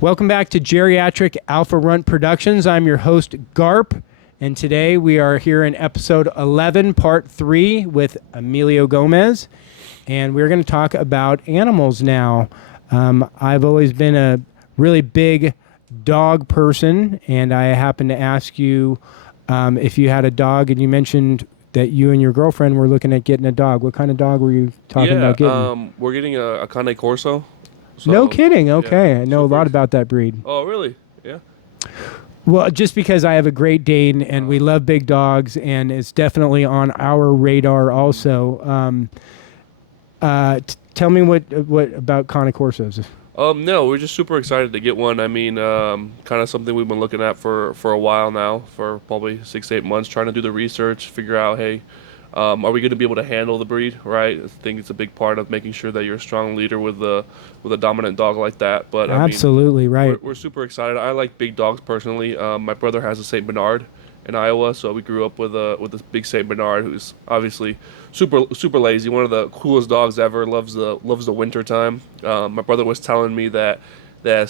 Welcome back to Geriatric Alpha Runt Productions. I'm your host, Garp, and today we are here in episode 11, part 3 with Emilio Gomez, and we're going to talk about animals now. I've always been a really big dog person, and I happened to ask you if you had a dog, and you mentioned that you and your girlfriend were looking at getting a dog. What kind of dog were you talking about getting? We're getting a Cane Corso. So, No kidding. Okay. yeah, I know a super lot about that breed. Oh, really? Yeah. Well, just because I have a Great Dane and we love big dogs, and it's definitely on our radar also. Tell me what about Cane Corsos? No, we're just super excited to get one. I mean, kind of something we've been looking at for a while now, for probably 6 to 8 months, trying to do the research, figure out, hey, are we going to be able to handle the breed, right? I think it's a big part of making sure that you're a strong leader with a dominant dog like that. But Absolutely, I mean, right. we're super excited. I like big dogs personally. My brother has a Saint Bernard in Iowa, so we grew up with this big Saint Bernard, who's obviously super lazy. One of the coolest dogs ever. Loves the winter time. My brother was telling me that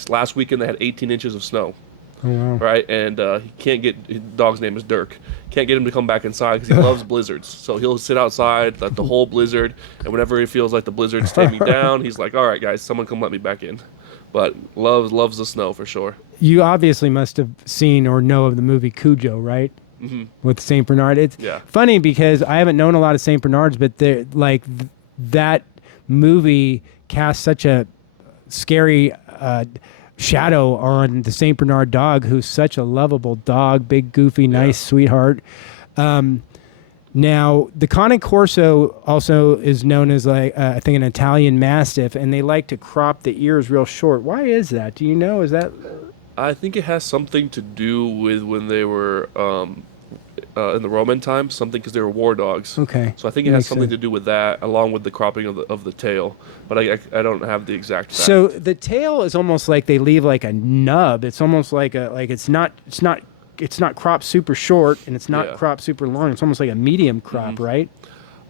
last weekend they had 18 inches of snow. Oh, wow. Right, and he can't get, his dog's name is Dirk. Can't get him to come back inside because he loves blizzards. So he'll sit outside like the whole blizzard, and whenever he feels like the blizzard's taming down, he's like, "All right, guys, someone come let me back in." But loves the snow for sure. You obviously must have seen or know of the movie Cujo, right? Mm-hmm. With Saint Bernard. It's funny because I haven't known a lot of Saint Bernards, but they're like that movie cast such a scary shadow on the Saint Bernard dog, who's such a lovable dog, big, goofy, nice, sweetheart. Now, the Cane Corso also is known as, like, I think, an Italian Mastiff, and they like to crop the ears real short. Why is that? Do you know? Is that... I think it has something to do with when they were in the Roman times, something because they were war dogs. Okay. So I think it has something to do with that, along with the cropping of the tail. But I don't have the exact fact. So the tail is almost like they leave like a nub. It's almost like it's not cropped super short, and it's not cropped super long. It's almost like a medium crop, right?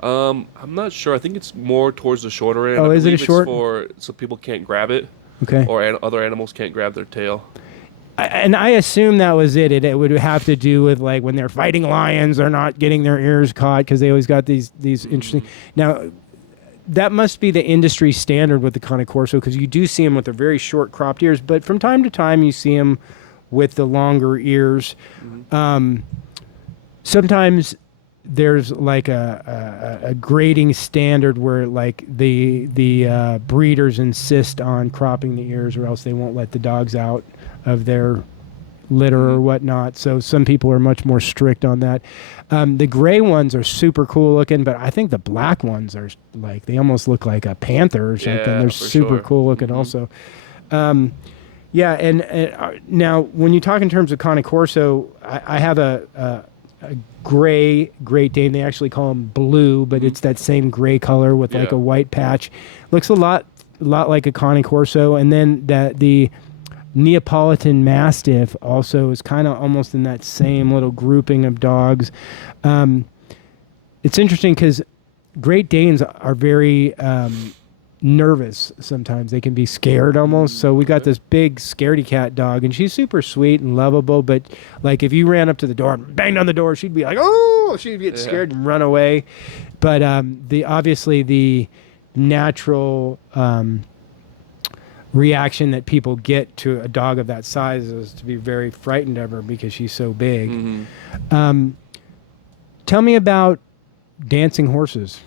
I'm not sure. I think it's more towards the shorter end. Oh, is it a short? So people can't grab it. Okay. Or other animals can't grab their tail. And I assume that was it. It would have to do with, like, when they're fighting lions, they're not getting their ears caught because they always got these interesting. Now, that must be the industry standard with the Cane Corso, because you do see them with the very short cropped ears, but from time to time you see them with the longer ears. Mm-hmm. Sometimes there's like a grading standard where, like, the breeders insist on cropping the ears, or else they won't let the dogs out of their litter or whatnot. So some people are much more strict on that. The gray ones are super cool looking, but I think the black ones are, like, they almost look like a panther or something. They're super cool looking also. And now when you talk in terms of Cane Corso, I have a gray Great Dane. They actually call him blue, but it's that same gray color with like a white patch. Looks a lot like a Cane Corso. And then the Neapolitan Mastiff also is kind of almost in that same little grouping of dogs. It's interesting because Great Danes are very nervous sometimes. They can be scared almost. So we got this big scaredy cat dog, and she's super sweet and lovable, but, like, if you ran up to the door and banged on the door, she'd be like, oh, she'd get scared and run away. But obviously the natural reaction that people get to a dog of that size is to be very frightened of her because she's so big. Mm-hmm. Tell me about dancing horses.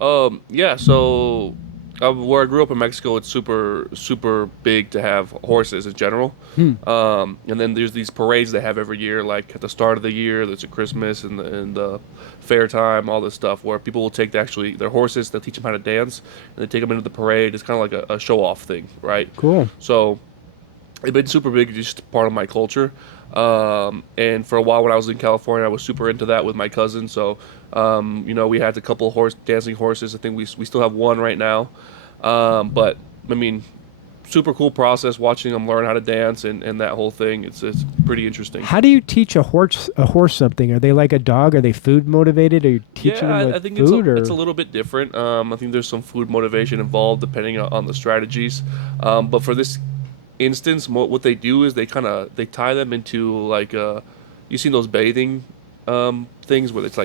So where I grew up in Mexico, it's super big to have horses in general. And then there's these parades they have every year, like at the start of the year, there's a Christmas and the fair time, all this stuff, where people will take their horses, they'll teach them how to dance, and they take them into the parade. It's kind of like a show-off thing, right? Cool. So it's been super big, just part of my culture. And for a while when I was in California, I was super into that with my cousin. So, we had a couple of dancing horses. I think we still have one right now. But I mean, super cool process watching them learn how to dance and that whole thing. It's pretty interesting. How do you teach a horse something? Are they like a dog? Are they food motivated? Are you teaching them with I think food? It's a little bit different. I think there's some food motivation involved depending on the strategies. But for this instance, what they do is they tie them into like you seen those bathing things where it's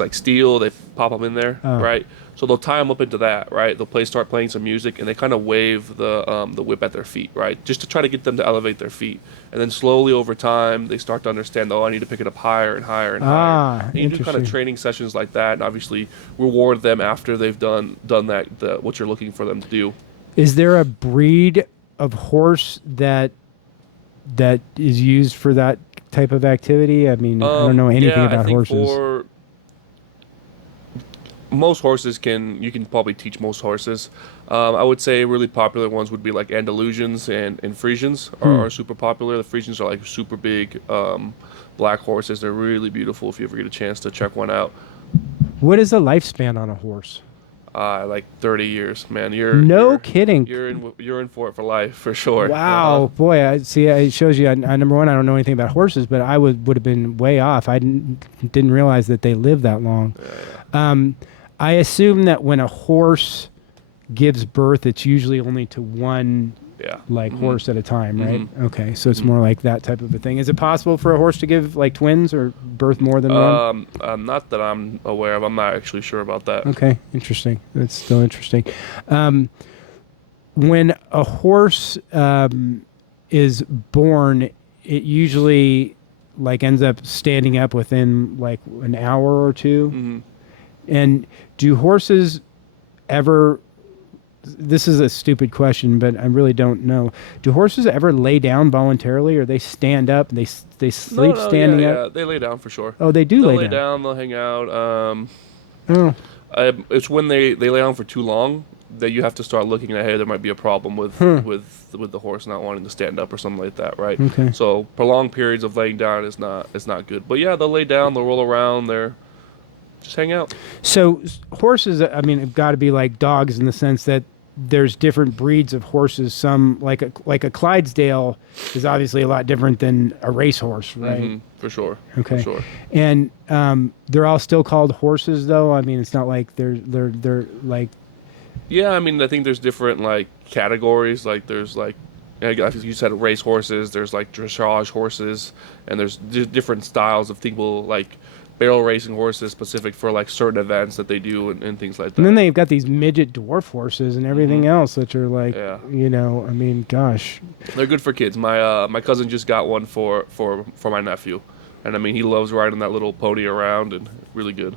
like steel. They pop them in there, Oh. right? So they'll tie them up into that, right? They'll start playing some music, and they kind of wave the whip at their feet, right? Just to try to get them to elevate their feet, and then slowly over time they start to understand. Oh, I need to pick it up higher and higher and higher. And you do kind of Interesting. training sessions like that, and obviously reward them after they've done what you're looking for them to do. Is there a breed of horse that is used for that type of activity? I mean, I don't know anything yeah, about I think horses. for most horses you can probably teach most horses. I would say really popular ones would be like Andalusians and Friesians are super popular. The Friesians are like super big black horses. They're really beautiful if you ever get a chance to check one out. What is the lifespan on a horse? Like 30 years, man. No kidding. You're in for it for life for sure. Wow, boy! I see. It shows you. Number one, I don't know anything about horses, but I would have been way off. I didn't realize that they live that long. I assume that when a horse gives birth, it's usually only to one horse at a time, right? Okay, so it's more like that type of a thing. Is it possible for a horse to give like twins or birth more than one? Not that I'm aware of. I'm not actually sure about that. Okay, interesting. That's still interesting. When a horse is born, it usually like ends up standing up within like an hour or two. And do horses ever? This is a stupid question, but I really don't know. Do horses ever lay down voluntarily, or they stand up? They sleep standing up. Yeah, they lay down for sure. Oh, they do They'll lay down. They'll hang out. Oh, It's when they lay down for too long that you have to start looking at, hey, there might be a problem with the horse not wanting to stand up or something like that, right? Okay. So prolonged periods of laying down is not good. But yeah, they'll lay down, they'll roll around, they're just hang out. So horses, I mean, have got to be like dogs in the sense that there's different breeds of horses. Some like a Clydesdale is obviously a lot different than a racehorse, right? For sure. Okay. For sure. And they're all still called horses, though. I mean, it's not like they're like. Yeah, I mean, I think there's different like categories. Like there's like you said race horses. There's like dressage horses, and there's different styles of people like barrel racing horses specific for like certain events that they do and things like that. And then they've got these midget dwarf horses and everything else that are like, I mean, gosh. They're good for kids. My cousin just got one for my nephew, and I mean he loves riding that little pony around and really good.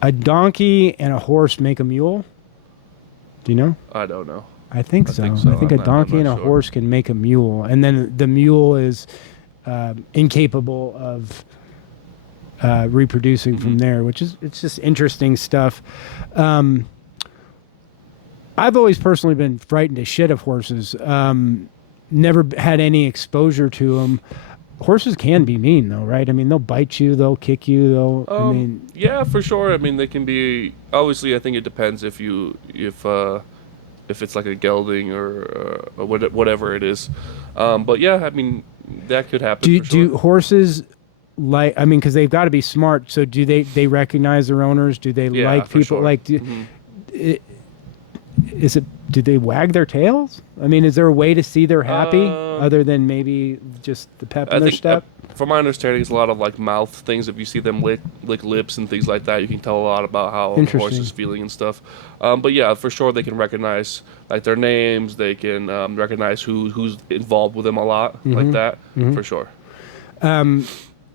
A donkey and a horse make a mule? Do you know? I don't know. I think so. I think a donkey and a horse can make a mule, and then the mule is incapable of reproducing from there, it's just interesting stuff. I've always personally been frightened to shit of horses. Never had any exposure to them. Horses can be mean, though, right? I mean, they'll bite you, they'll kick you, yeah, for sure. I mean, they can be. Obviously, I think it depends if it's like a gelding or whatever it is. But yeah, I mean, that could happen. Do horses because they've got to be smart. So do they recognize their owners? Do they like people? Sure. Like, do they wag their tails? I mean, is there a way to see they're happy other than maybe just the pep in their step? From my understanding, it's a lot of like mouth things. If you see them lick lips and things like that, you can tell a lot about how the horse is feeling and stuff. But yeah, for sure, they can recognize like their names. They can recognize who's involved with them a lot, like that, for sure.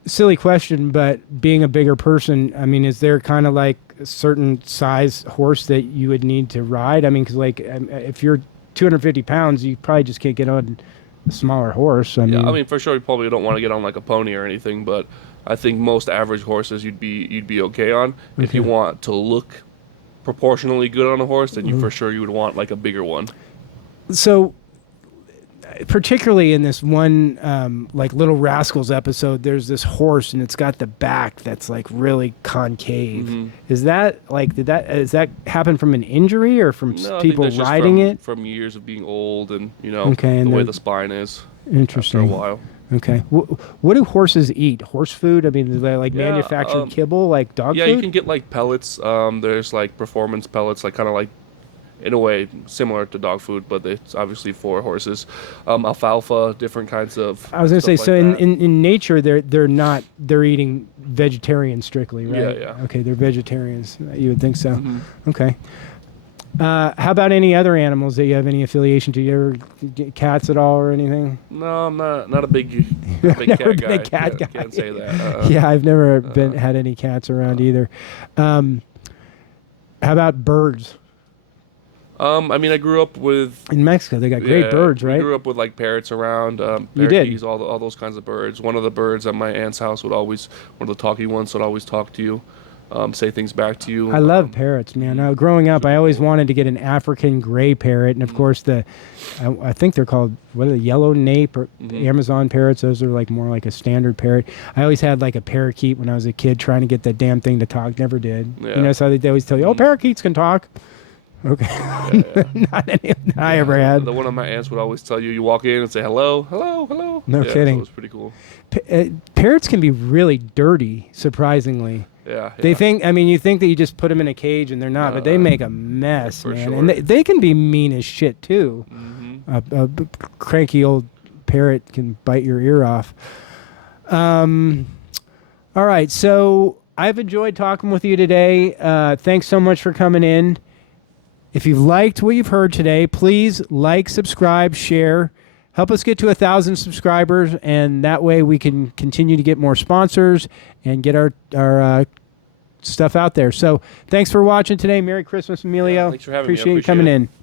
Silly question, but being a bigger person, I mean, is there kind of like a certain size horse that you would need to ride? I mean, because like if you're 250 pounds, you probably just can't get on a smaller horse. I mean, for sure, you probably don't want to get on like a pony or anything, but I think most average horses you'd be okay on. Okay. If you want to look proportionally good on a horse, then you for sure you would want like a bigger one. So, particularly in this one like Little Rascals episode, there's this horse and it's got the back that's like really concave. Is that like does that happen from an injury or from people riding it? From years of being old and and the way the spine is. Interesting. After a while. Okay. What do horses eat? Horse food? I mean, do they like manufactured kibble like dog food? Yeah, you can get like pellets. There's like performance pellets, like kind of like in a way similar to dog food, but it's obviously for horses. Alfalfa, different kinds of. I was gonna say, stuff so like that. in nature, they're eating vegetarian strictly, right? Yeah. Okay, they're vegetarians. You would think so. Mhm. Okay. How about any other animals that you have any affiliation to? You ever get cats at all or anything? No, I'm not a big, Never cat been a guy. cat guy. Can't say that. Yeah, I've never had any cats around either. How about birds? I mean, I grew up with. In Mexico, they got great birds, We right? grew up with like parrots around, You did? parakeets, all those kinds of birds. One of the birds at my aunt's house one of the talky ones would always talk to you, say things back to you. I love parrots, man. Now, growing up, I always wanted to get an African gray parrot, and of course, I think they're called yellow nape or Amazon parrots. Those are like more like a standard parrot. I always had like a parakeet when I was a kid, trying to get that damn thing to talk. Never did. Yeah. You know, so they always tell you, "Oh, parakeets can talk." Okay, Yeah. not any that I ever had. The one of my aunts would always tell you, you walk in and say hello, hello, hello. No Yeah, kidding. So it was pretty cool. Parrots can be really dirty, surprisingly. Yeah. They think, I mean, you think that you just put them in a cage and they're not, but they make a mess, for man. sure. And they can be mean as shit, too. Mm-hmm. A cranky old parrot can bite your ear off. All right, so I've enjoyed talking with you today. Thanks so much for coming in. If you've liked what you've heard today, please like, subscribe, share. Help us get to 1,000 subscribers, and that way we can continue to get more sponsors and get our stuff out there. So thanks for watching today. Merry Christmas, Emilio. Yeah, thanks for having me. I Appreciate you coming appreciate it. in.